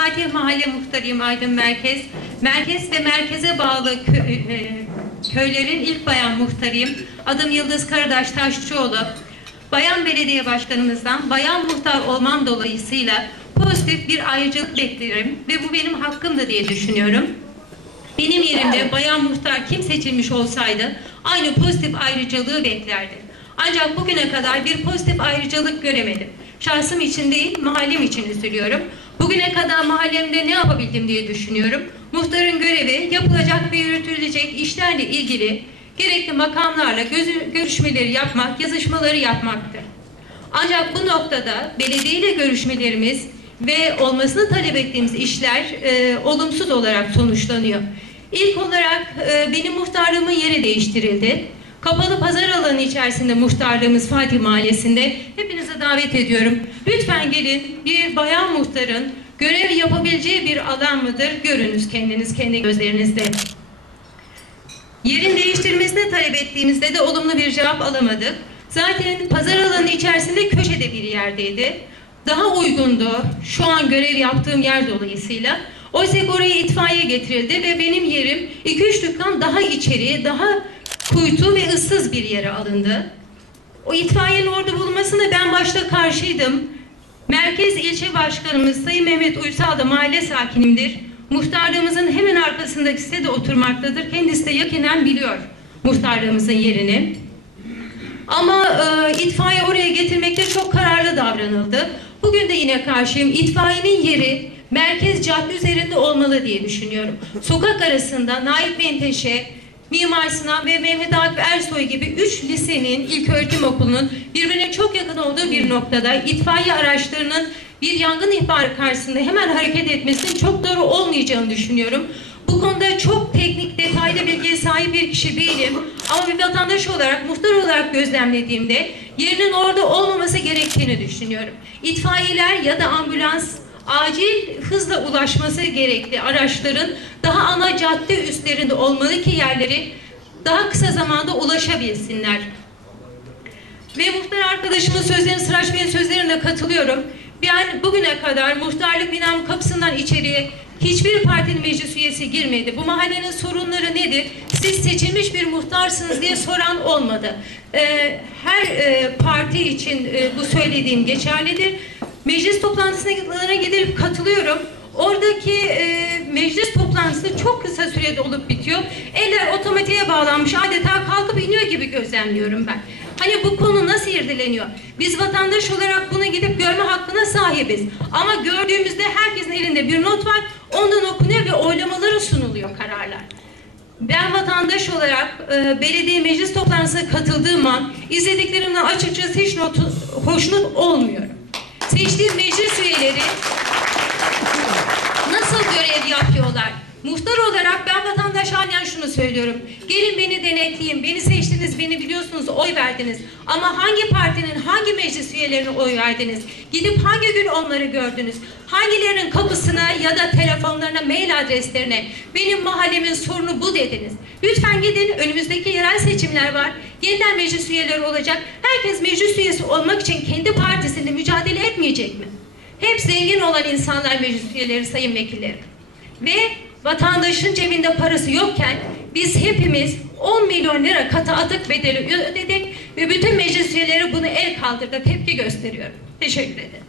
Fatih Mahalle Muhtarıyım Aydın Merkez. Merkez ve merkeze bağlı kö- e, köylerin ilk bayan muhtarıyım. Adım Yıldız Karadaş Taşçıoğlu. Bayan belediye başkanımızdan bayan muhtar olmam dolayısıyla pozitif bir ayrıcalık beklerim ve bu benim hakkımdı diye düşünüyorum. Benim yerimde bayan muhtar kim seçilmiş olsaydı aynı pozitif ayrıcalığı beklerdi. Ancak bugüne kadar bir pozitif ayrıcalık göremedim. Şahsım için değil, mahallem için üzülüyorum. Bugüne kadar mahallemde ne yapabildim diye düşünüyorum. Muhtarın görevi yapılacak ve yürütülecek işlerle ilgili gerekli makamlarla görüşmeleri yapmak, yazışmaları yapmaktır. Ancak bu noktada belediye ile görüşmelerimiz ve olmasını talep ettiğimiz işler e, olumsuz olarak sonuçlanıyor. İlk olarak e, benim muhtarlığımın yeri değiştirildi. Kapalı pazar alanı içerisinde muhtarlığımız Fatih Mahallesi'nde. Davet ediyorum. Lütfen gelin bir bayan muhtarın görev yapabileceği bir alan mıdır? Görünüz kendiniz kendi gözlerinizde. Yerin değiştirmesini talep ettiğimizde de olumlu bir cevap alamadık. Zaten pazar alanı içerisinde köşede bir yerdeydi. Daha uygundu şu an görev yaptığım yer dolayısıyla. Oysa oraya itfaiye getirildi ve benim yerim 2-3 dükkan daha içeriye, daha kuytu ve ıssız bir yere alındı. O itfaiyenin orada bulunmasına ben başta karşıydım. Merkez ilçe başkanımız Sayın Mehmet Uysal da mahalle sakinimdir. Muhtarlığımızın hemen arkasındaki sitede oturmaktadır. Kendisi de yakinen biliyor muhtarlığımızın yerini. Ama e, itfaiye oraya getirmekte çok kararlı davranıldı. Bugün de yine karşıyım. İtfaiyenin yeri merkez cadde üzerinde olmalı diye düşünüyorum. Sokak arasında Naip Menteşe, Mimar Sinan ve Mehmet Akif Ersoy gibi üç lisenin, ilköğretim okulunun birbirine çok yakın olduğu bir noktada itfaiye araçlarının bir yangın ihbarı karşısında hemen hareket etmesinin çok doğru olmayacağını düşünüyorum. Bu konuda çok teknik, detaylı bilgiye sahip bir kişi değilim. Ama bir vatandaş olarak, muhtar olarak gözlemlediğimde yerinin orada olmaması gerektiğini düşünüyorum. İtfaiyeler ya da ambulans acil hızla ulaşması gerekli araçların daha ana cadde üstlerinde olmalı ki yerleri daha kısa zamanda ulaşabilsinler. Ve muhtar arkadaşımın sözlerine, Sıraç Bey'in sözlerine katılıyorum. Ben bugüne kadar muhtarlık binam kapısından içeriye hiçbir partinin meclis üyesi girmedi. Bu mahallenin sorunları nedir? Siz seçilmiş bir muhtarsınız diye soran olmadı. Ee, her e, parti için e, bu söylediğim geçerlidir. Meclis toplantısına gidip katılıyorum. Oradaki e, meclis toplantısı çok kısa sürede olup bitiyor. Eller otomatiğe bağlanmış adeta kalkıp iniyor gibi gözlemliyorum ben. Hani bu konu nasıl irdeleniyor? Biz vatandaş olarak bunu gidip görme hakkına sahibiz. Ama gördüğümüzde herkesin elinde bir not var. Ondan okunuyor ve oylamaları sunuluyor kararlar. Ben vatandaş olarak e, belediye meclis toplantısına katıldığım an izlediklerimden açıkçası hiç not, hoşnut olmuyorum. Seçtiğim meclis üyeleri nasıl görev yapıyorlar? Muhtar olarak ben vatandaş halen şunu söylüyorum. Gelin beni denetleyin. Beni seçtiniz, beni biliyorsunuz, oy verdiniz. Ama hangi partinin, hangi meclis üyelerine oy verdiniz? Gidip hangi gün onları gördünüz? Hangilerinin kapısına ya da telefonlarına, mail adreslerine benim mahallemin sorunu bu dediniz. Lütfen gidin önümüzdeki yerel seçimler var. Yeniden meclis üyeleri olacak. Herkes meclis üyesi olmak için kendi partisinde mücadele etmeyecek mi? Hep zengin olan insanlar meclis üyeleri, sayın vekillerim. Ve vatandaşın cebinde parası yokken biz hepimiz 10 milyon lira katı atık bedeli ödedik ve bütün meclis üyeleri bunu el kaldırdı, tepki gösteriyor. Teşekkür ederim.